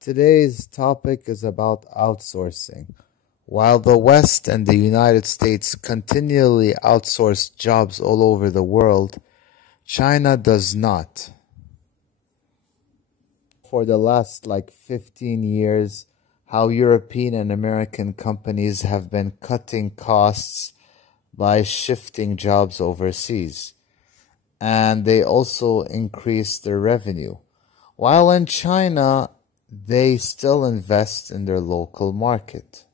Today's topic is about outsourcing. While the West and the United States continually outsource jobs all over the world, China does not. For the last 15 years, how European and American companies have been cutting costs by shifting jobs overseas. And they also increase their revenue. While in China, they still invest in their local market.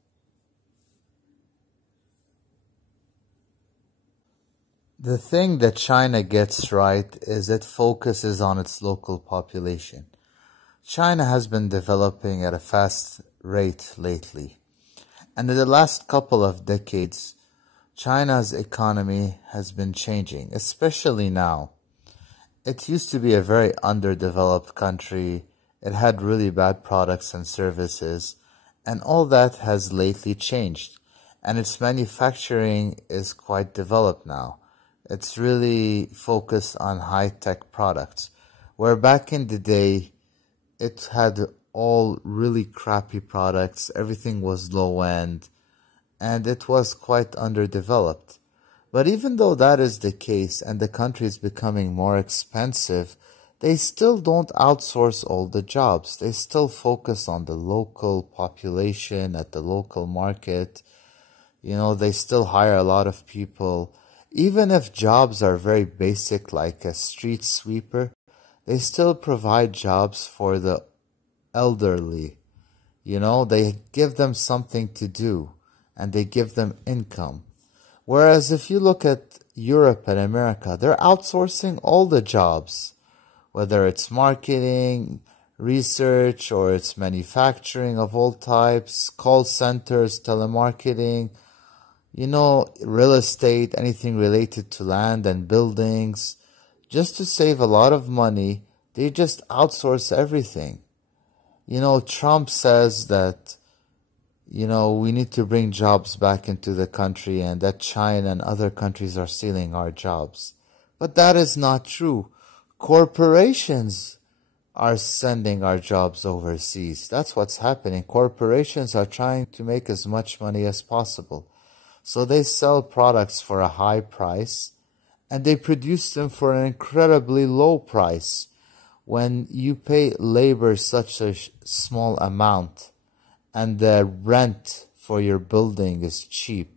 The thing that China gets right is it focuses on its local population. China has been developing at a fast rate lately. And in the last couple of decades, China's economy has been changing, especially now. It used to be a very underdeveloped country. It had really bad products and services, and all that has lately changed. And its manufacturing is quite developed now. It's really focused on high-tech products, where back in the day, it had all really crappy products, everything was low-end, and it was quite underdeveloped. But even though that is the case and the country is becoming more expensive, they still don't outsource all the jobs. They still focus on the local population at the local market. They still hire a lot of people. Even if jobs are very basic, like a street sweeper, they still provide jobs for the elderly. They give them something to do and they give them income. Whereas if you look at Europe and America, they're outsourcing all the jobs, whether it's marketing, research, or it's manufacturing of all types, call centers, telemarketing, real estate, anything related to land and buildings. Just to save a lot of money, they just outsource everything. Trump says that, we need to bring jobs back into the country and that China and other countries are stealing our jobs. But that is not true. Corporations are sending our jobs overseas. That's what's happening. Corporations are trying to make as much money as possible. So they sell products for a high price and they produce them for an incredibly low price. When you pay labor such a small amount and the rent for your building is cheap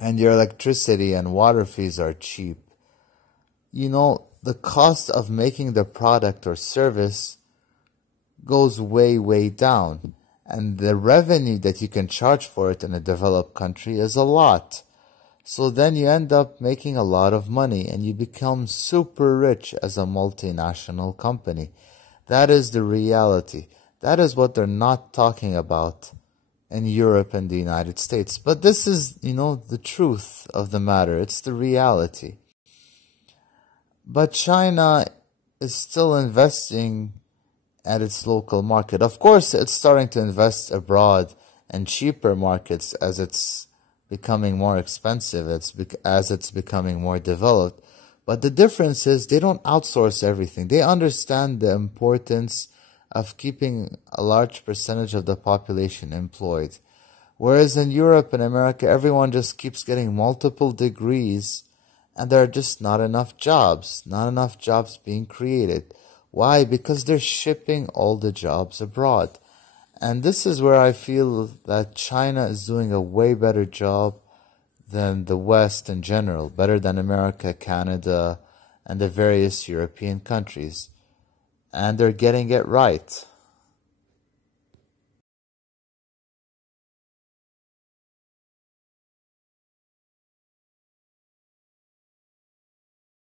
and your electricity and water fees are cheap, the cost of making the product or service goes way, way down. And the revenue that you can charge for it in a developed country is a lot. So then you end up making a lot of money and you become super rich as a multinational company. That is the reality. That is what they're not talking about in Europe and the United States. But this is, the truth of the matter. It's the reality. But China is still investing at its local market. Of course, it's starting to invest abroad in cheaper markets as it's becoming more expensive, as it's becoming more developed. But the difference is they don't outsource everything. They understand the importance of keeping a large percentage of the population employed. Whereas in Europe and America, everyone just keeps getting multiple degrees and there are just not enough jobs being created. Why? Because they're shipping all the jobs abroad. And this is where I feel that China is doing a way better job than the West in general, better than America, Canada, and the various European countries. And they're getting it right.